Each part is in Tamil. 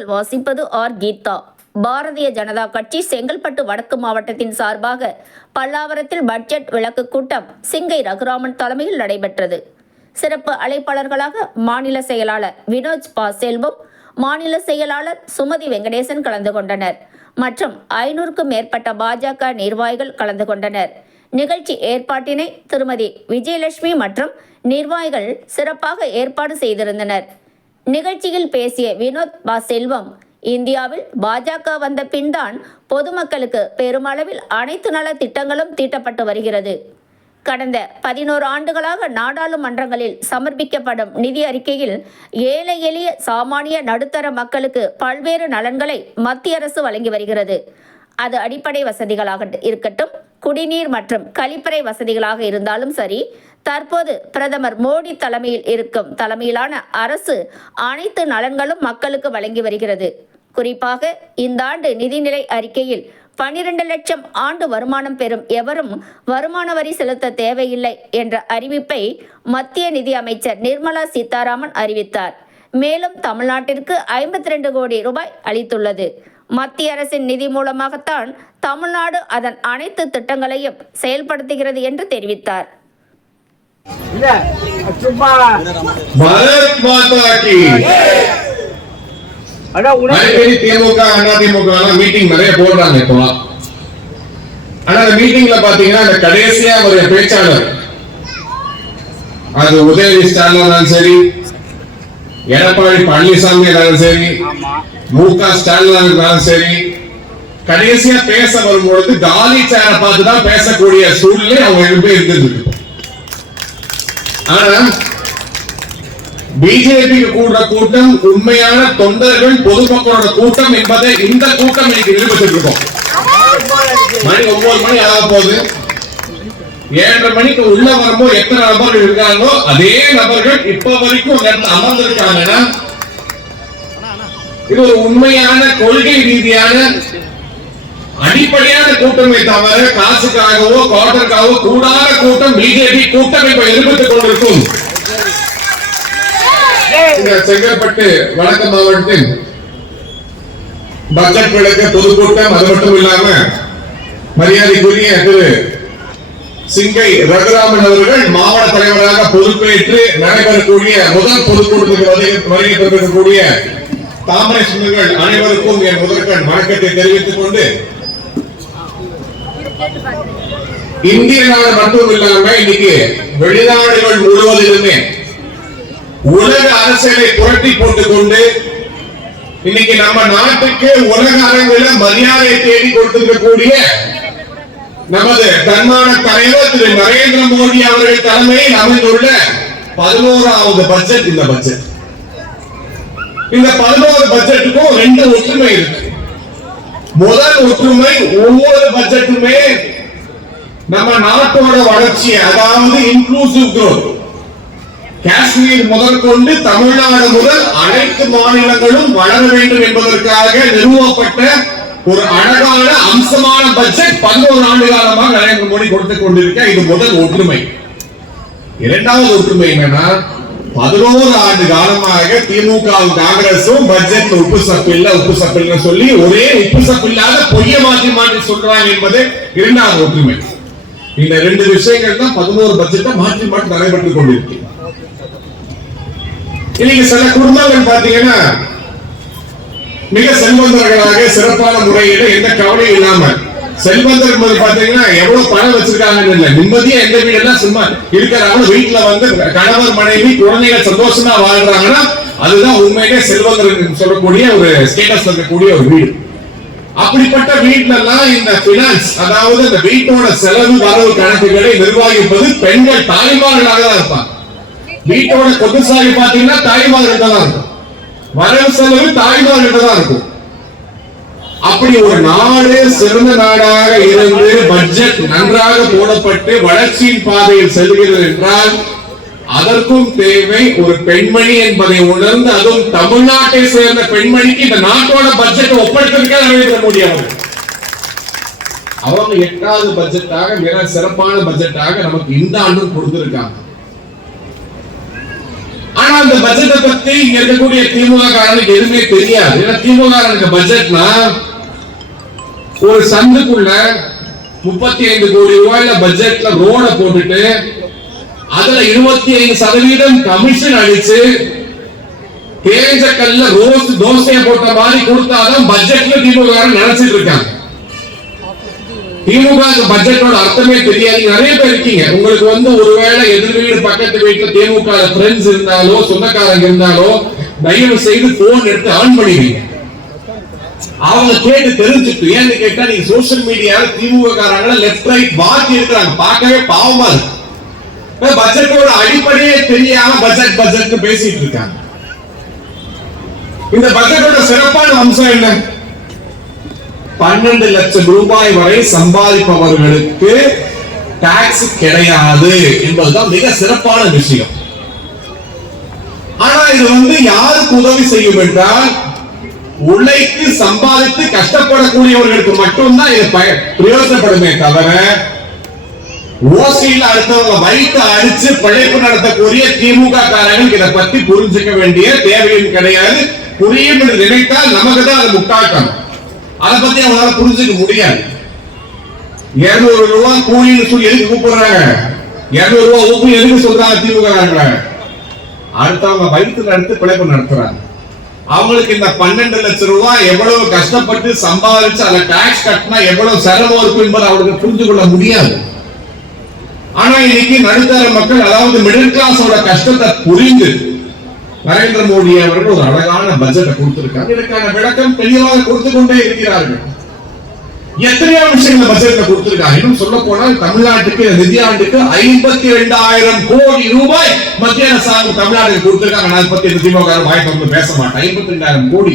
செய்திகள் வாசிப்பது ஆர். கீதா. பாரதிய ஜனதா கட்சி செங்கல்பட்டு வடக்கு மாவட்டத்தின் சார்பாக பல்லாவரத்தில் பட்ஜெட் விளக்கு கூட்டம் சிங்கை ரகுராமன் தலைமையில் நடைபெற்றது. சிறப்பு அழைப்பாளர்களாக மாநில செயலாளர் வினோஜ் பா செல்வம் மாநில செயலாளர் சுமதி வெங்கடேசன் கலந்து கொண்டனர். மற்றும் ஐநூறுக்கும் மேற்பட்ட பாஜக நிர்வாகிகள் கலந்து கொண்டனர். நிகழ்ச்சி ஏற்பாட்டினை திருமதி விஜயலட்சுமி மற்றும் நிர்வாகிகள் சிறப்பாக ஏற்பாடு செய்திருந்தனர். நிகழ்ச்சியில் பேசிய வினோத் பா செல்வம் இந்தியாவில் பாஜக வந்த பின்தான் பொதுமக்களுக்கு பெருமளவில் அனைத்து நல திட்டங்களும் தீட்டப்பட்டு வருகிறது. கடந்த பதினோரு ஆண்டுகளாக நாடாளுமன்றங்களில் சமர்ப்பிக்கப்படும் நிதி அறிக்கையில் ஏழை எளிய சாமானிய நடுத்தர மக்களுக்கு பல்வேறு நலன்களை மத்திய அரசு வழங்கி வருகிறது. அது அடிப்படை வசதிகளாக இருக்கட்டும் குடிநீர் மற்றும் கழிப்பறை வசதிகளாக இருந்தாலும் சரி தற்போது பிரதமர் மோடி தலைமையில் இருக்கும் தலைமையிலான அரசு அனைத்து நலன்களும் மக்களுக்கு வழங்கி வருகிறது. குறிப்பாக இந்த ஆண்டு நிதிநிலை அறிக்கையில் பனிரெண்டு லட்சம் ஆண்டு வருமானம் பெறும் எவரும் வருமான வரி செலுத்த தேவையில்லை என்ற அறிவிப்பை மத்திய நிதி அமைச்சர் நிர்மலா சீதாராமன் அறிவித்தார். மேலும் தமிழ்நாட்டிற்கு ஐம்பத்தி ரெண்டு கோடி ரூபாய் அளித்துள்ளது. மத்திய அரசின் நிதி மூலமாகத்தான் தமிழ்நாடு அதன் அனைத்து திட்டங்களையும் செயல்படுத்துகிறது என்று தெரிவித்தார். பாரத் மாதா கி அதான் உனக்கு அடிக்கடி திமுக அண்ணா திமுக மீட்டிங் நிறைய போடுறாங்க ஆனா அந்த மீட்டிங்ல பாத்தீங்கன்னா அந்த கடைசியா ஒரு பேச்சாளர் அது உதயநிதி ஸ்டாலின் சரி எடப்பாடி பழனிசாமி இருந்தாலும் சரி மு க ஸ்டாலின் இருந்தாலும் சரி கடைசியா பேச வரும்பொழுது காலி சேரை பார்த்து தான் பேசக்கூடிய சூழ்நிலை அவங்க இருந்தது ஆனா பிஜேபிக்கு கூடுற கூட்டம் உண்மையான தொண்டர்கள் பொதுமக்களோட கூட்டம் என்பதை இந்த கூட்டம் இன்னைக்கு நிரூபிச்சிட்டு இருக்கோம். மணி ஒன்பது மணி ஆக போகுது. ஏழரை மணிக்கு உள்ள வரும்போது எத்தனை நபர்கள் இருக்காங்களோ அதே நபர்கள் இப்ப வரைக்கும் அந்த இடத்துல அமர்ந்திருக்காங்கன்னா இது ஒரு உண்மையான கொள்கை ரீதியான அடிப்படையான கூட்டமே தவிர காசுக்காகவோ குவார்டருக்காகவோ கூடாத கூட்டம் பிஜேபி கூட்டமைப்பை இப்ப கொண்டிருக்கும். செங்கல்பட்டு வடக்கு மாவட்டத்தின் பட்ஜெட் விளக்க பொதுக்கூட்டம் அது மட்டும் இல்லாம மரியாதைக்குரிய திரு சிங்கை ரகுராமன் அவர்கள் மாவட்ட தலைவராக பொறுப்பேற்று நடைபெறக்கூடிய முதல் பொதுக்கூட்டத்துக்கு வருகை- வருகை தாமரை சுந்தர்கள் அனைவருக்கும் என் முதற்கண் வணக்கத்தை தெரிவித்துக் கொண்டு இந்திய நாடு மட்டும் இல்லாம இன்னைக்கு வெளிநாடுகள் முழுவதிலுமே உலக அரசியலை புரட்டி போட்டுக் கொண்டு இன்னைக்கு நம்ம நாட்டுக்கு உலக அரங்கில மரியாதை தேடி கொடுத்திருக்கக்கூடிய நமது தன்மான தலைவர் திரு நரேந்திர மோடி அவர்கள் தலைமையில் அமைந்துள்ள பதினோராவது பட்ஜெட் இந்த பட்ஜெட் இந்த பதினோரு பட்ஜெட்டுக்கும் ரெண்டு ஒற்றுமை இருக்கு. முதல் ஒற்றுமை ஒவ்வொரு பட்ஜெட்டுமே நம்ம நாட்டோட வளர்ச்சி அதாவது இன்க்ளூசிவ் குரோத் காஷ்மீர் முதல் கொண்டு தமிழ்நாடு முதல் அனைத்து மாநிலங்களும் வளர வேண்டும் என்பதற்காக நிறுவப்பட்ட ஒரு அழகான அம்சமான பட்ஜெட் பதினோரு ஆண்டு காலமாக நரேந்திர மோடி கொடுத்துக் கொண்டிருக்க இது முதல் ஒற்றுமை. இரண்டாவது ஒற்றுமை என்னன்னா பதினோரு ஆண்டு காலமாக திமுக காங்கிரசும் பட்ஜெட்ல உப்பு சப்பில்ல உப்பு சப்பில்ல சொல்லி ஒரே உப்பு சப்பில்லாத பொய்ய மாற்றி மாற்றி சொல்றாங்க என்பது இரண்டாவது ஒற்றுமை. இந்த ரெண்டு விஷயங்கள் தான் பதினோரு பட்ஜெட்டை மாற்றி மாற்றி நடைபெற்றுக் கொண்டிருக்கு இன்னைக்கு சில குடும்பங்கள் பாத்தீங்கன்னா மிக செல்வந்தர்களாக சிறப்பான முறையில எந்த கவலையும் இல்லாம செல்வந்தர் என்பது பாத்தீங்கன்னா எவ்வளவு பணம் வச்சிருக்காங்கன்னு இல்ல நிம்மதியா எந்த வீடெல்லாம் சும்மா இருக்கிறாங்க வீட்டுல வந்து கணவர் மனைவி குழந்தைகள் சந்தோஷமா வாழ்றாங்கன்னா அதுதான் உண்மையிலே செல்வந்தர் சொல்லக்கூடிய ஒரு ஸ்டேட்டஸ் இருக்கக்கூடிய ஒரு வீடு. அப்படிப்பட்ட வீட்டுல எல்லாம் இந்த பினான்ஸ் அதாவது இந்த வீட்டோட செலவு வரவு கணக்குகளை நிர்வகிப்பது பெண்கள் தாய்மார்களாக தான் இருப்பாங்க. வீட்டோட கொத்துசாலி பாத்தீங்கன்னா தாய்மார்கள்ட்ட தான் இருக்கும். வரவு செலவு தாய்மார்கள்ட்ட தான் இருக்கும். அப்படி ஒரு நாடு சிறந்த நாடாக இருந்து பட்ஜெட் நன்றாக போடப்பட்டு வளர்ச்சியின் பாதையில் செல்கிறது என்றால் அதற்கும் தேவை ஒரு பெண்மணி என்பதை உணர்ந்து அதுவும் தமிழ்நாட்டை சேர்ந்த பெண்மணிக்கு இந்த நாட்டோட பட்ஜெட் ஒப்படைத்திருக்க நரேந்திர மோடி அவர்கள் அவங்க எட்டாவது பட்ஜெட்டாக மிக சிறப்பான பட்ஜெட்டாக நமக்கு இந்த ஆண்டும் கொடுத்திருக்காங்க. ஆனா அந்த பட்ஜெட்டை பத்தி இங்க இருக்கக்கூடிய திமுக காரனுக்கு எதுவுமே தெரியாது. ஏன்னா திமுக காரனுக்கு பட்ஜெட்னா ஒரு சந்துக்குள்ள முப்பத்தி ஐந்து கோடி ரூபாயில பட்ஜெட்ல ரோட போட்டுட்டு அதுல இருபத்தி ஐந்து சதவீதம் கமிஷன் அடிச்சு தேஞ்ச கல்ல ரோஸ் தோசைய போட்ட மாதிரி கொடுத்தாதான் பட்ஜெட்ல திமுக காரன் நினைச்சிட்டு இருக்காங்க திமுக பட்ஜெட்டோட அர்த்தமே தெரியாது. நீங்க நிறைய பேர் இருக்கீங்க. உங்களுக்கு வந்து ஒருவேளை எதிர் வீடு பக்கத்து வீட்டுல திமுக ஃப்ரெண்ட்ஸ் இருந்தாலோ சொந்தக்காரங்க இருந்தாலோ தயவு செய்து போன் எடுத்து ஆன் பண்ணிடுவீங்க அவங்க கேட்டு தெரிஞ்சுட்டு ஏன்னு கேட்டா நீங்க சோசியல் மீடியால திமுக காரங்கள லெஃப்ட் ரைட் வாக்கி இருக்கிறாங்க. பார்க்கவே பாவமா இருக்கு. பட்ஜெட்டோட அடிப்படையே தெரியாம பட்ஜெட் பட்ஜெட் பேசிட்டு இருக்காங்க. இந்த பட்ஜெட்டோட சிறப்பான அம்சம் என்ன? பன்னெண்டு லட்சம் ரூபாய் வரை சம்பாதிப்பவர்களுக்கு டாக்ஸ் கிடையாது என்பதுதான் மிக சிறப்பான விஷயம். ஆனா இது வந்து யாருக்கு உதவி செய்யும் என்றால் உழைத்து சம்பாதித்து கஷ்டப்படக்கூடியவர்களுக்கு மட்டும்தான் இது பய- பிரயோஜனப்படுமே தவிர ஓசியில் அடுத்தவங்க வயிற்று அடிச்சு பிழைப்பு நடத்தக்கூடிய திமுக காரர்கள் இதை பத்தி புரிஞ்சுக்க வேண்டிய தேவையும் கிடையாது. புரியும் என்று நினைத்தால் நமக்கு தான் அது முட்டாட்டம். அதை பத்தி அவங்களால புரிஞ்சுக்க முடியாது. இருநூறு ரூபாய் கூலின்னு சொல்லி எதுக்கு கூப்பிடுறாங்க? இருநூறு ரூபாய் ஊப்பு எதுக்கு சொல்றாங்க திமுக அடுத்தவங்க வயிற்று நடத்து பிழைப்பு நடத்துறாங்க. அவங்களுக்கு இந்த பன்னெண்டு லட்சம் ரூபாய் எவ்வளவு கஷ்டப்பட்டு சம்பாதிச்சு அதை டாக்ஸ் கட்டினா எவ்வளவு சிரமம் இருக்கும் என்பது அவங்களுக்கு புரிந்து கொள்ள முடியாது. ஆனா இன்னைக்கு நடுத்தர மக்கள் அதாவது மிடில் கிளாஸோட கஷ்டத்தை புரிந்து நரேந்திர மோடி அவர்கள் ஒரு அழகான பட்ஜெட்டை கொடுத்திருக்காங்க. இதற்கான விளக்கம் தெளிவாக கொடுத்து கொண்டே இருக்கிறார்கள். எத்தனையோ விஷயங்கள் பட்ஜெட்ல கொடுத்திருக்காங்க. இன்னும் சொல்ல போனால் தமிழ்நாட்டுக்கு நிதியாண்டுக்கு ஐம்பத்தி ரெண்டாயிரம் கோடி ரூபாய் மத்திய அரசாங்கம் தமிழ்நாட்டுக்கு கொடுத்திருக்காங்க. நான் பத்தி திமுக வாய்ப்பு வந்து பேச மாட்டேன் ஐம்பத்தி ரெண்டாயிரம் கோடி.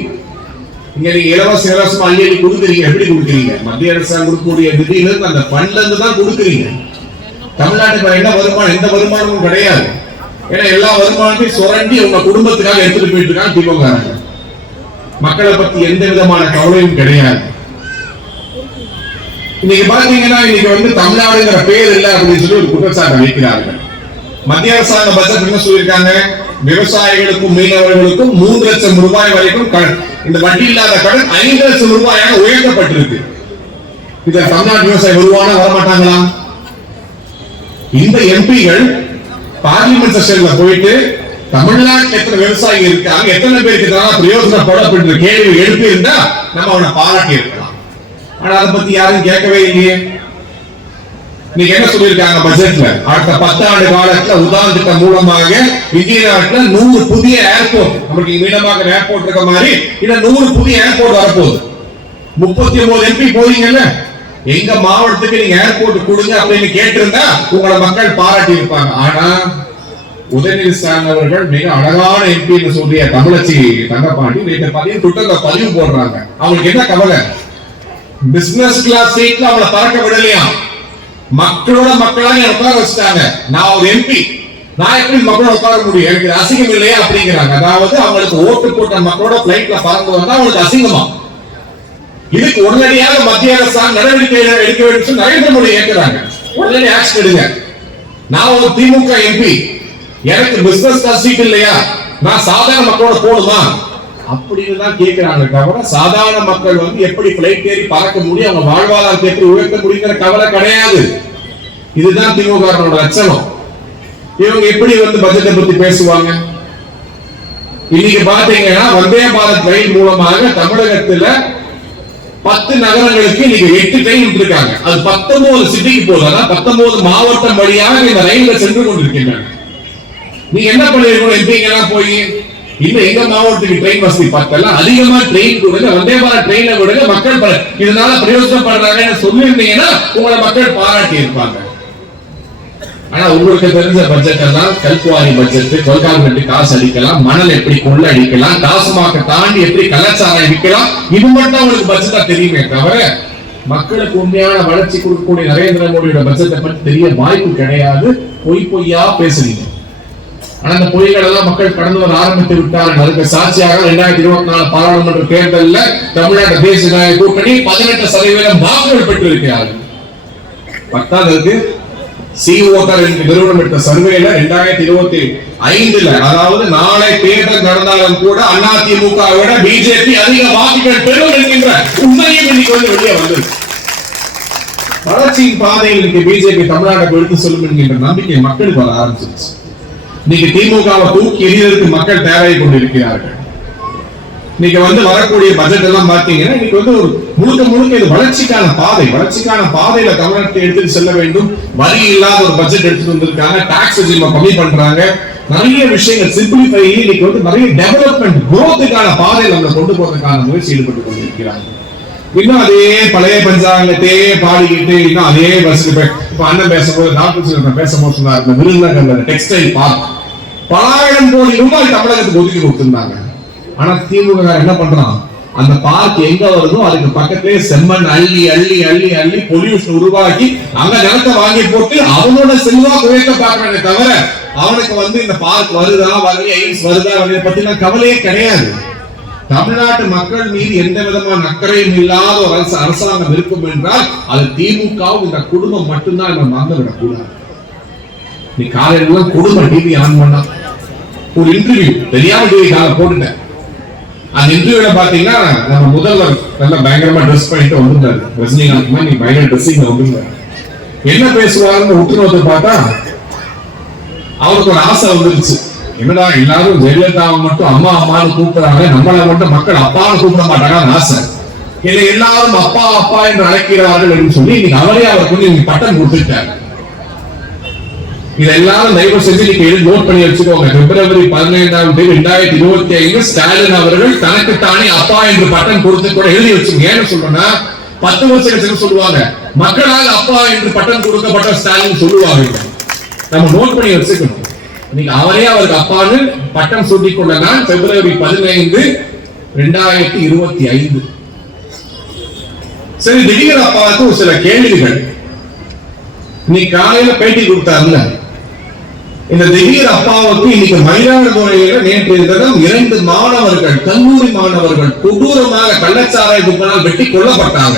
இங்க நீங்க இலவச இலவசமா அள்ளி அள்ளி கொடுக்குறீங்க. எப்படி கொடுக்குறீங்க? மத்திய அரசாங்கம் கொடுக்கக்கூடிய நிதியிலிருந்து அந்த ஃபண்ட்ல இருந்து தான் கொடுக்குறீங்க. தமிழ்நாட்டுக்கு என்ன வருமானம்? எந்த வருமானமும் கிடையாது. ஏன்னா எல்லா வருமானத்தையும் சுரண்டி உங்க குடும்பத்துக்காக எடுத்துட்டு போயிட்டு இருக்காங்க திமுக. மக்களை பத்தி எந்த விதமான கவலையும் கிடையாது. இன்னைக்கு பாத்தீங்கன்னா இன்னைக்கு வந்து தமிழ்நாடுங்கிற பேர் இல்லை அப்படின்னு சொல்லி ஒரு குற்றச்சாட்டை வைக்கிறார்கள். மத்திய அரசாங்க பட்ஜெட் என்ன சொல்லியிருக்காங்க? விவசாயிகளுக்கும் மீனவர்களுக்கும் மூன்று லட்சம் ரூபாய் வரைக்கும் இந்த வட்டி இல்லாத கடன் ஐந்து லட்சம் ரூபாயாக உயர்த்தப்பட்டிருக்கு. இத தமிழ்நாட்டு விவசாயி வருவானா வரமாட்டாங்களா? இந்த எம்பிகள் பார்லிமெண்ட் செஷன்ல போயிட்டு தமிழ்நாட்டில் எத்தனை விவசாயி இருக்காங்க எத்தனை பேருக்கு இதனால பிரயோஜனப்படப்பட்ட கேள்வி எழுப்பி இருந்தா நம்ம அவனை பாராட்டி இருக்கலாம் ஆனா அதை பத்தி யாரும் கேட்கவே இல்லையே. நீங்க என்ன சொல்லியிருக்காங்க பட்ஜெட்ல? அடுத்த பத்தாண்டு காலத்துல உதான் திட்டம் மூலமாக இந்திய நாட்டுல நூறு புதிய ஏர்போர்ட் நமக்கு மீனமாக ஏர்போர்ட் இருக்க மாதிரி இல்ல நூறு புதிய ஏர்போர்ட் வரப்போகுது. முப்பத்தி ஒன்பது எம்பி போறீங்கல்ல? எங்க மாவட்டத்துக்கு நீங்க ஏர்போர்ட் கொடுங்க அப்படின்னு கேட்டிருந்தா உங்களை மக்கள் பாராட்டி இருப்பாங்க. ஆனா உதயநிதி ஸ்டாலின் அவர்கள் மிக அழகான எம்பி சொல்லிய தமிழச்சி தங்கப்பாண்டி நேற்று பதிவு ட்விட்டர்ல பதிவு போடுறாங்க. அவங்களுக்கு என்ன கவலை? பிசினஸ் கிளாஸ் சீட்ல அவங்கள பறக்க விடலையா? மக்களோட மக்களா உட்கார வச்சுட்டாங்க. நான் ஒரு எம்பி நான் எப்படி மக்களோட உட்கார முடியும்? எனக்கு அசிங்கம் இல்லையா? அப்படிங்கிறாங்க. அதாவது அவங்களுக்கு ஓட்டு போட்ட மக்களோட பிளைட்ல பறந்து வந்தா அவங்களுக்கு அசிங்கமா? இதுக்கு உடனடியாக மத்திய அரசு நடவடிக்கை எடுக்க வேண்டும் சொல்லி நரேந்திர மோடி ஏற்கிறாங்க. உடனடி ஆக்ஷன் எடுங்க. நான் ஒரு திமுக எம்பி எனக்கு பிசினஸ் கிளாஸ் சீட் இல்லையா? நான் சாதாரண மக்களோட போடுமா? அப்படின்னு தான் கேட்கிறாங்க. தவிர சாதாரண மக்கள் வந்து எப்படி பிளைட் ஏறி பறக்க முடியும்? அவங்க வாழ்வாதாரத்தை எப்படி உயர்த்த முடியுங்கிற கவலை கிடையாது. இதுதான் திமுக லட்சணம். இவங்க எப்படி வந்து பட்ஜெட்டை பத்தி பேசுவாங்க? இன்னைக்கு பாத்தீங்கன்னா வந்தே பாரத் ரயில் மூலமாக தமிழகத்துல பத்து நகரங்களுக்கு இன்னைக்கு எட்டு ட்ரெயின் விட்டுருக்காங்க. அது பத்தொன்பது சிட்டிக்கு போதானா பத்தொன்பது மாவட்டம் வழியாக இந்த ரயில்ல சென்று கொண்டிருக்கின்றன. நீங்க என்ன பண்ணிருக்கணும்? எம்பிங்க எல்லாம் போய் இல்ல எங்க மாவட்டத்துக்கு ட்ரெயின் வசதி பத்தல? அதிகமா ட்ரெயின் கொடுங்க. வந்தே பாரத் ட்ரெயின்ல விடுங்க. மக்கள் இதனால பிரயோஜனப்படுறாங்கன்னு சொல்லியிருந்தீங்கன்னா உங்களை மக்கள் பாராட்டி இருப்பாங்க உங்களுக்கு தெரிஞ்ச பட்ஜெட் எல்லாம் கல்குவாரி பட்ஜெட் கொல்கால்வெட்டு காசு அடிக்கலாம் மணல் எப்படி கொள்ள அடிக்கலாம் டாஸ்மாக தாண்டி எப்படி கலாச்சாரம் விற்கலாம் இது மட்டும் அவங்களுக்கு பட்ஜெட்டா தெரியுமே தவிர மக்களுக்கு உண்மையான வளர்ச்சி கொடுக்கக்கூடிய நரேந்திர மோடியோட பட்ஜெட்டை பற்றி தெரிய வாய்ப்பு கிடையாது. பொய் பொய்யா பேசுறீங்க. ஆனா அந்த பொய்கள் எல்லாம் மக்கள் கடந்து வர ஆரம்பித்து விட்டார்கள். அதுக்கு சாட்சியாக இரண்டாயிரத்தி இருபத்தி நாலு பாராளுமன்ற தேர்தலில் தமிழ்நாடு தேசிய கூட்டணி பதினெட்டு சதவீதம் வாக்குகள் பெற்றிருக்கிறார்கள். பத்தாவது சி ஓட்டர் நிறுவனம் எடுத்த சர்வேல ரெண்டாயிரத்தி இருபத்தி ஐந்துல அதாவது நாளை தேர்தல் நடந்தாலும் கூட அதிமுக விட பிஜேபி அதிக வாக்குகள் பெறும் என்கின்ற உண்மையும் இன்னைக்கு வந்து வெளியே வந்தது. வளர்ச்சியின் பாதையில் இன்னைக்கு பிஜேபி தமிழ்நாட்டை எடுத்து சொல்லும் என்கின்ற நம்பிக்கை மக்களுக்கு வர ஆரம்பிச்சிருச்சு. இன்னைக்கு திமுகவை தூக்கி எறிவதற்கு மக்கள் தேவையை கொண்டிருக்கிறார்கள் இன்னைக்கு வந்து வரக்கூடிய பட்ஜெட் எல்லாம் பாத்தீங்கன்னா இன்னைக்கு வந்து ஒரு முழுக்க முழுக்க இது வளர்ச்சிக்கான பாதை வளர்ச்சிக்கான பாதையில தமிழ்நாட்டை எடுத்துட்டு செல்ல வேண்டும். வரி இல்லாத ஒரு பட்ஜெட் எடுத்துட்டு வந்திருக்காங்க. டாக்ஸ் கம்மி பண்றாங்க. நிறைய விஷயங்கள் சிம்பிளிஃபை இன்னைக்கு வந்து நிறைய டெவலப்மெண்ட் குரோத்துக்கான பாதையில நம்மளை கொண்டு போறதுக்கான முயற்சி ஈடுபட்டு கொண்டிருக்கிறாங்க. இன்னும் அதே பழைய பஞ்சாங்கத்தையே பாடிக்கிட்டு இன்னும் அதே பஸ் இப்ப அண்ணன் பேசும்போது டாக்டர் பேசும்போது சொன்னார் விருதுநகர்ல டெக்ஸ்டைல் பார்க் பலாயிரம் கோடி ரூபாய் தமிழகத்துக்கு ஒதுக்கி கொடுத்திருந்தாங்க. ஆனா திமுக என்ன பண்றான்? அந்த பார்க் எங்க வருதோ அதுக்கு பக்கத்திலே செம்மண் அள்ளி அள்ளி அள்ளி அள்ளி பொல்யூஷன் உருவாக்கி அங்க நிலத்தை வாங்கி போட்டு அவனோட செல்வா குறைக்க பாக்குறானே தவிர அவனுக்கு வந்து இந்த பார்க் வருதா வரல எய்ம்ஸ் வருதா வரல பத்தின கவலையே கிடையாது. தமிழ்நாட்டு மக்கள் மீது எந்த விதமான அக்கறையும் இல்லாத ஒரு அரசு அரசாங்கம் இருக்கும் என்றால் அது திமுகவும் இந்த குடும்பம் மட்டும்தான் நம்ம மறந்து விடக்கூடாது நீ காலையில குடும்ப டிவி ஆன் பண்ணா ஒரு இன்டர்வியூ தெரியாம டிவி காலை போட்டுட்டேன். அந்த இன்டர்வியூல பாத்தீங்கன்னா நம்ம முதல்வர் நல்லா பயங்கரமா ட்ரெஸ் பண்ணிட்டு வந்திருந்தாரு ரஜினிகாந்த் மாதிரி நீ பயங்கர ட்ரெஸ்ஸிங்ல வந்திருந்தாரு என்ன பேசுவாருன்னு உற்று நோட்டு பார்த்தா அவருக்கு ஒரு ஆசை வந்துருச்சு. என்னடா எல்லாரும் ஜெயலலிதாவை மட்டும் அம்மா அம்மான்னு கூப்பிடுறாங்க. நம்மள மட்டும் மக்கள் அப்பான்னு கூப்பிட மாட்டாங்கன்னு ஆசை. இல்லை எல்லாரும் அப்பா அப்பா என்று அழைக்கிறார்கள் என்று சொல்லி இன்னைக்கு அவரே அவருக்கு வந்து இன்னைக்கு பட்டம் கொடுத்துட்டாரு. இதை எல்லாரும் தயவு செஞ்சு நீங்க எழுதி நோட் பண்ணி வச்சுக்கோங்க பிப்ரவரி பதினைந்தாம் தேதி ரெண்டாயிரத்தி இருபத்தி ஐந்து ஸ்டாலின் அவர்கள் தனக்குத்தானே அப்பா என்று பட்டம் கொடுத்து கூட எழுதி வச்சுங்க ஏன்னு சொல்றேன்னா பத்து வருஷம் கழிச்சு சொல்லுவாங்க மக்களால் அப்பா என்று பட்டம் கொடுக்கப்பட்ட ஸ்டாலின் சொல்லுவாங்க நம்ம நோட் பண்ணி வச்சுக்கணும் நீங்க அவரே அவருக்கு அப்பான்னு பட்டம் சூட்டிக் கொண்ட பிப்ரவரி பதினைந்து ரெண்டாயிரத்தி இருபத்தி ஐந்து சரி திடீர் அப்பாவுக்கு ஒரு சில கேள்விகள் இன்னைக்கு காலையில பேட்டி கொடுத்தாருன்னு இந்த திடீர் அப்பாவுக்கு இன்னைக்கு மயிலாடுதுறையில நேற்று தினம் இரண்டு மாணவர்கள் கல்லூரி மாணவர்கள் கொடூரமாக கள்ளச்சாராய துப்பால் வெட்டி கொல்லப்பட்டாங்க.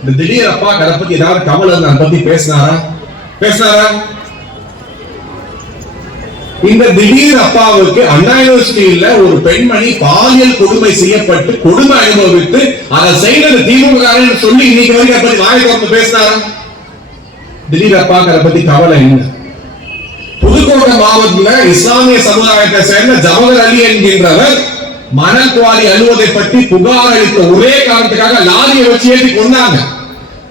இந்த திடீர் அப்பா அதை பத்தி ஏதாவது கவலை அதை பத்தி பேசினாரா? பேசினாரா? இந்த திடீர் அப்பாவுக்கு அண்ணா யூனிவர்சிட்டியில ஒரு பெண்மணி பாலியல் கொடுமை செய்யப்பட்டு கொடுமை அனுபவித்து அதை செய்தது திமுக சொல்லி இன்னைக்கு வரைக்கும் அதை பத்தி வாய் திறந்து பேசினாரா? திடீர் அப்பாக்கு அதை பத்தி கவலை என்ன புதுக்கோட்டை மாவட்டத்துல இஸ்லாமிய சமுதாயத்தை சேர்ந்த ஜவஹர் அலி என்கின்றவர் மணல் குவாரி அழுவதை பற்றி புகார் அளித்த ஒரே காரணத்துக்காக லாரியை வச்சு ஏற்றி கொண்டாங்க.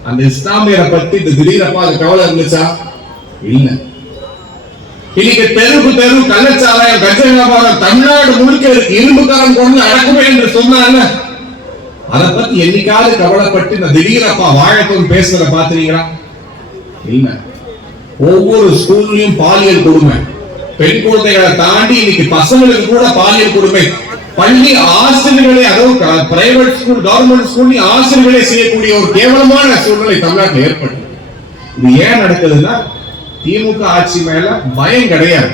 அந்த இஸ்லாமியரை பத்தி இந்த திடீரப்பா அது கவலை இருந்துச்சா? இல்ல. இன்னைக்கு தெருவு தெரு கள்ளச்சாராயம் கஞ்சா வியாபாரம் தமிழ்நாடு முழுக்க இருக்கு. இரும்புக்காரன் கொண்டு அடக்குமே என்று சொன்னாங்க. அதை பத்தி என்னைக்காவது கவலைப்பட்டு இந்த திடீரப்பா வாழத்தோன் பேசுறத பாத்துறீங்களா இல்ல. ஒவ்வொரு ஸ்கூல்லையும் பாலியல் கொடுமை. பெண் குழந்தைகளை தாண்டி இன்னைக்கு பசங்களுக்கு கூட பாலியல் கொடுமை. பள்ளி ஆசிரியர்களே அதாவது பிரைவேட் ஸ்கூல் கவர்மெண்ட் ஸ்கூல் ஆசிரியர்களே செய்யக்கூடிய ஒரு கேவலமான சூழ்நிலை தமிழ்நாட்டில் ஏற்பட்டு இது ஏன் நடக்குதுன்னா திமுக ஆட்சி மேல பயம் கிடையாது.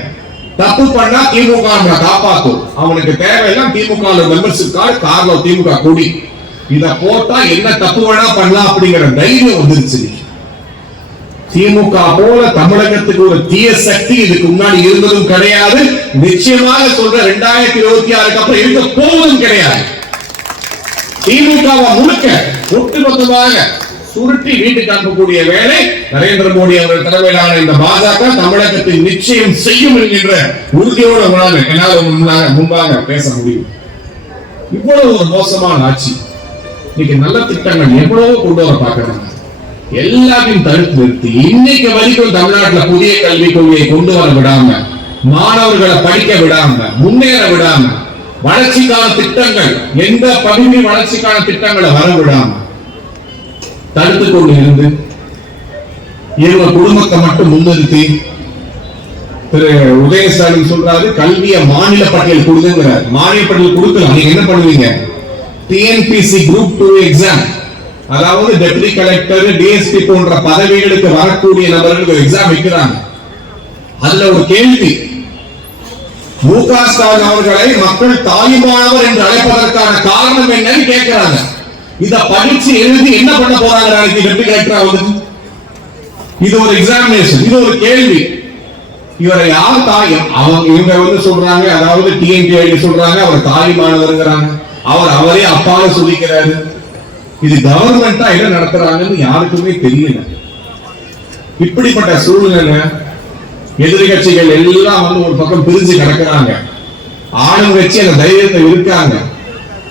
தப்பு பண்ணா திமுக நம்மளை காப்பாத்தும். அவனுக்கு தேவையெல்லாம் திமுக மெம்பர்ஷிப் கார்டு கார்ல திமுக கொடி. இத போட்டா என்ன தப்பு வேணா பண்ணலாம் அப்படிங்கிற தைரியம் வந்துருச்சு திமுக போல தமிழகத்துக்கு ஒரு தீய சக்தி இதுக்கு முன்னாடி இருந்ததும் கிடையாது. நிச்சயமாக சொல்ற ரெண்டாயிரத்தி இருபத்தி ஆறுக்கு அப்புறம் இருக்க போவதும் கிடையாது. திமுக முழுக்க ஒட்டுமொத்தமாக சுருட்டி வீட்டுக்கு அனுப்பக்கூடிய வேலை நரேந்திர மோடி அவர்கள் தலைமையிலான இந்த பாஜக தமிழகத்தை நிச்சயம் செய்யும் என்கின்ற உறுதியோடு உங்களால் என்னால் முன்பாக பேச முடியும். இவ்வளவு ஒரு மோசமான ஆட்சி. இன்னைக்கு நல்ல திட்டங்கள் எவ்வளவோ கொண்டு வர பார்க்கறாங்க. எல்லாத்தையும் தடுத்து நிறுத்தி இன்னைக்கு வரைக்கும் தமிழ்நாட்டுல புதிய கல்விக் கொள்கையை கொண்டு வர விடாம மாணவர்களை படிக்க விடாம முன்னேற விடாம வளர்ச்சிக்கான திட்டங்கள் எந்த பகுதி வளர்ச்சிக்கான திட்டங்களை வர விடாம தடுத்து கொண்டு இருந்து இவங்க குடும்பத்தை மட்டும் முன்னிறுத்தி திரு உதயஸ்டாலின் சொல்றாரு கல்வியை மாநில பட்டியல் கொடுங்கிறார் மாநில பட்டியல் கொடுக்கலாம் நீங்க என்ன பண்ணுவீங்க? T N P S C group two exam அதாவது deputy collector D S P போன்ற பதவிகளுக்கு வரக்கூடிய நபர்களுக்கு எக்ஸாம் வைக்கிறாங்க. அதுல ஒரு கேள்வி. மு க ஸ்டாலின் அவர்களை மக்கள் தாயுமானவர் என்று அழைப்பதற்கான காரணம் என்னன்னு கேட்கிறாங்க. இத படிச்சு எழுதி என்ன பண்ண போறாங்க நாளைக்கு டெபுட்டி கலெக்டர் ஆகுது இது ஒரு எக்ஸாமினேஷன் இது ஒரு கேள்வி. இவரை யார் தாய் அவங்க இவங்க வந்து சொல்றாங்க அதாவது டிஎன்டி சொல்றாங்க அவர் தாய்மானவருங்கிறாங்க அவர் அவரே அப்பாவை சொல்லிக்கிறாரு. இது கவர்மெண்டா என்ன நடத்துறாங்கன்னு யாருக்குமே தெரியல. இப்படிப்பட்ட சூழ்நிலை எதிர்கட்சிகள் எல்லாம் வந்து ஒரு பக்கம் பிரிஞ்சு கிடக்குறாங்க. ஆளும் கட்சி அந்த தைரியத்தை இருக்காங்க.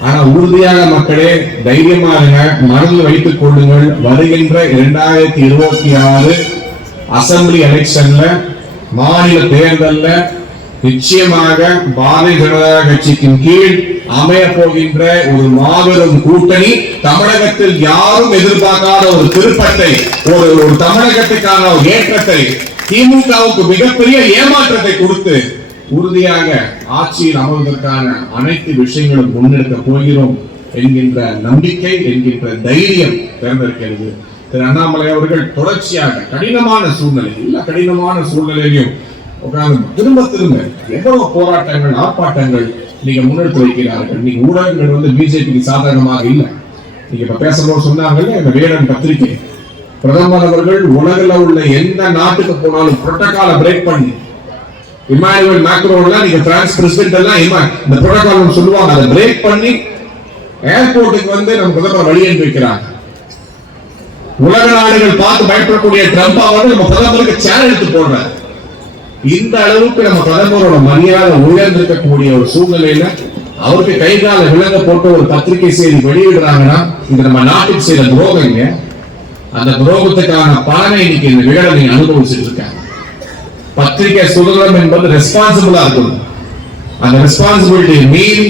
ஆனா உறுதியாக மக்களே தைரியமாக மனதில் வைத்துக் கொள்ளுங்கள். வருகின்ற இரண்டாயிரத்தி இருபத்தி ஆறு அசம்பிளி எலெக்ஷன்ல மாநில தேர்தல்ல நிச்சயமாக பாரதிய ஜனதா கட்சிக்கு கீழ் அமைய போகின்ற ஒரு மாபெரும் கூட்டணி தமிழகத்தில் யாரும் எதிர்பார்க்காத ஒரு திருப்பத்தை ஒரு ஒரு தமிழகத்துக்கான ஒரு ஏற்றத்தை திமுகவுக்கு மிகப்பெரிய ஏமாற்றத்தை கொடுத்து உறுதியாக ஆட்சியில் அமர்வதற்கான அனைத்து விஷயங்களும் முன்னெடுக்க போகிறோம் என்கின்ற நம்பிக்கை என்கின்ற தைரியம் பிறந்திருக்கிறது. திரு அண்ணாமலை அவர்கள் தொடர்ச்சியாக கடினமான சூழ்நிலை எல்லா கடினமான சூழ்நிலையிலையும் உட்கார்ந்து திரும்ப திரும்ப எவ்வளவு போராட்டங்கள் ஆர்ப்பாட்டங்கள் நீங்க முன்னெடுத்து வைக்கிறார்கள். நீங்க ஊடகங்கள் வந்து பிஜேபிக்கு சாதகமாக இல்லை. நீங்க இப்ப பேசும்போது சொன்னாங்கல்ல இந்த வேடன் பத்திரிகை. பிரதமர் அவர்கள் உலகில் உள்ள எந்த நாட்டுக்கு போனாலும் புரோட்டோகால பிரேக் பண்ணி இமானுவல் மேக்ரோன்ல நீங்க பிரான்ஸ் பிரசிடென்ட் எல்லாம் இமா- இந்த புரோட்டோகால் சொல்லுவாங்க அதை பிரேக் பண்ணி ஏர்போர்ட்டுக்கு வந்து நம்ம பிரதமர் வழி அனுப்பி வைக்கிறாங்க உலக நாடுகள் பார்த்து பயப்படக்கூடிய ட்ரம்ப் அவர்கள் நம்ம பிரதமருக்கு சேர் எடுத்து போடுறாரு. இந்த அளவுக்கு நம்ம பிரதமரோட மரியாதை உயர்ந்திருக்கக்கூடிய ஒரு சூழ்நிலையில அவருக்கு கை கால விலங்க போட்டு ஒரு பத்திரிகை செய்தி வெளியிடுறாங்கன்னா இது நம்ம நாட்டுக்கு செய்த துரோகங்க. அந்த துரோகத்துக்கான பலனை இன்னைக்கு இந்த விகடனை அனுபவிச்சுட்டு இருக்காங்க. பத்திரிகை சுதந்திரம் என்பது ரெஸ்பான்சிபிளா இருக்கணும். அந்த ரெஸ்பான்சிபிலிட்டி மீறி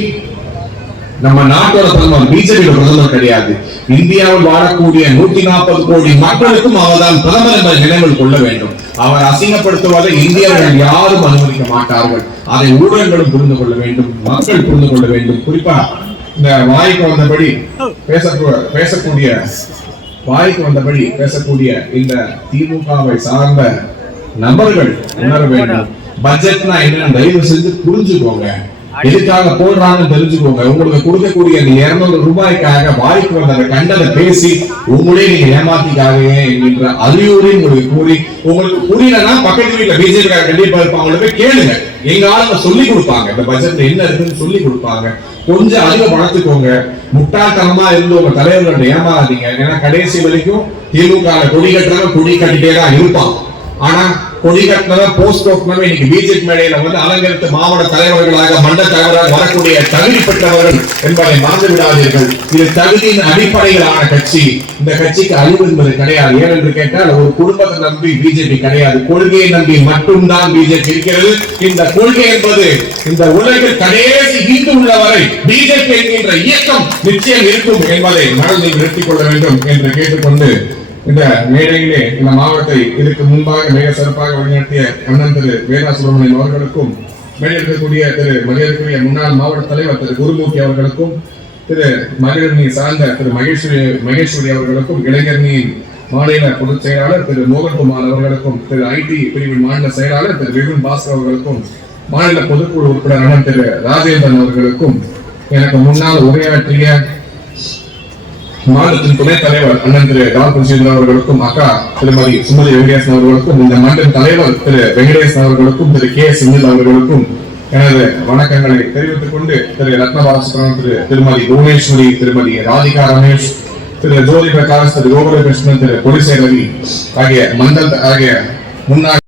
நம்ம நாட்டோட பிரதமர் பிஜேபியோட பிரதமர் கிடையாது. இந்தியாவில் வாழக்கூடிய நூத்தி நாற்பது கோடி மக்களுக்கும் அவர்தான் பிரதமர் என்பதை நினைவில் கொள்ள வேண்டும். அவர் அசிங்கப்படுத்துவதை இந்தியர்கள் யாரும் அனுமதிக்க மாட்டார்கள். அதை ஊடகங்களும் புரிந்து கொள்ள வேண்டும் மக்கள் புரிந்து கொள்ள வேண்டும். குறிப்பா இந்த வாய்க்கு வந்தபடி பேச பேசக்கூடிய வாய்க்கு வந்தபடி பேசக்கூடிய இந்த திமுகவை சார்ந்த நபர்கள் உணர வேண்டும். பட்ஜெட்னா என்னன்னு தயவு செஞ்சு புரிஞ்சுக்கோங்க. எதுக்காக போடுறாங்கன்னு தெரிஞ்சுக்கோங்க. உங்களுக்கு கொடுக்கக்கூடிய அந்த இருநூறு ரூபாய்க்காக வாய்ப்பு வந்த கண்டனை பேசி உங்களே நீங்க ஏமாத்திக்காதீங்க என்கின்ற அறிவுரை உங்களுக்கு கூறி உங்களுக்கு புரியலன்னா பக்கத்து வீட்டுல பிஜேபி கண்டிப்பா இருப்பாங்க அவங்களை போய் கேளுங்க. எங்க ஆளுங்க சொல்லி கொடுப்பாங்க. இந்த பட்ஜெட்ல என்ன இருக்குன்னு சொல்லி கொடுப்பாங்க. கொஞ்சம் அதிகம் வளர்த்துக்கோங்க. முட்டாள்தனமா இருந்து உங்க தலைவர்கள்ட்ட ஏமாறாதீங்க. ஏன்னா கடைசி வரைக்கும் திமுக கொடி கட்டுறாங்க கொடி கட்டிட்டே தான் இருப்பான். ஆனா கொடி கட்டினவன் போஸ்ட் ஓட்டுனவன் இன்னைக்கு பிஜேபி மேடையில வந்து அலங்கரித்து மாவட்ட தலைவர்களாக மண்ட தலைவராக வரக்கூடிய தகுதி பெற்றவர்கள் என்பதை மறந்து விடாதீர்கள். இது தகுதியின் அடிப்படையிலான கட்சி. இந்த கட்சிக்கு அழிவு என்பது கிடையாது. ஏனென்று கேட்டால் ஒரு குடும்பத்தை நம்பி பிஜேபி கிடையாது. கொள்கையை நம்பி மட்டும்தான் பிஜேபி இருக்கிறது. இந்த கொள்கை என்பது இந்த உலகில் கடைசி இந்து உள்ளவரை பிஜேபி என்கின்ற இயக்கம் நிச்சயம் இருக்கும் என்பதை மனதில் நிறுத்திக் கொள்ள வேண்டும் என்று கேட்டுக்கொண்டு இந்த மேடையிலே இந்த மாவட்டத்தை இதற்கு முன்பாக மிக சிறப்பாக வழிநடத்திய அண்ணன் திரு வேதா சுப்பிரமணியன் அவர்களுக்கும் மேலே இருக்கக்கூடிய திரு மரியாதைக்குரிய முன்னாள் மாவட்ட தலைவர் திரு குருமூர்த்தி அவர்களுக்கும் திரு மகளிரணி சார்ந்த திரு மகேஸ்வரி மகேஸ்வரி அவர்களுக்கும் இளைஞரணியின் மாநில பொதுச் செயலாளர் திரு மோகன்குமார் அவர்களுக்கும் திரு ஐடி பிரிவின் மாநில செயலாளர் திரு விபின் பாஸ்கர் அவர்களுக்கும் மாநில பொதுக்குழு உறுப்பினர் அண்ணன் திரு ராஜேந்திரன் அவர்களுக்கும் எனக்கு முன்னால் உரையாற்றிய மாநிலத்தின் துணைத் தலைவர் அண்ணன் திரு டால் குலசேகரன் அவர்களுக்கும் அக்கா திருமதி சுமதி வெங்கடேசன் அவர்களுக்கும் இந்த மண்டல தலைவர் திரு வெங்கடேசன் அவர்களுக்கும் திரு கே செந்தில் அவர்களுக்கும் எனது வணக்கங்களை தெரிவித்துக் கொண்டு திரு ரத்னபாலசுப்ரமணியன் திரு திருமதி புவனேஸ்வரி திருமதி ராதிகா ரமேஷ் திரு ஜோதி பிரகாஷ் திரு கோகுலகிருஷ்ணன் திரு பொலிசை ரவி ஆகிய மண்டல் ஆகிய முன்னாள்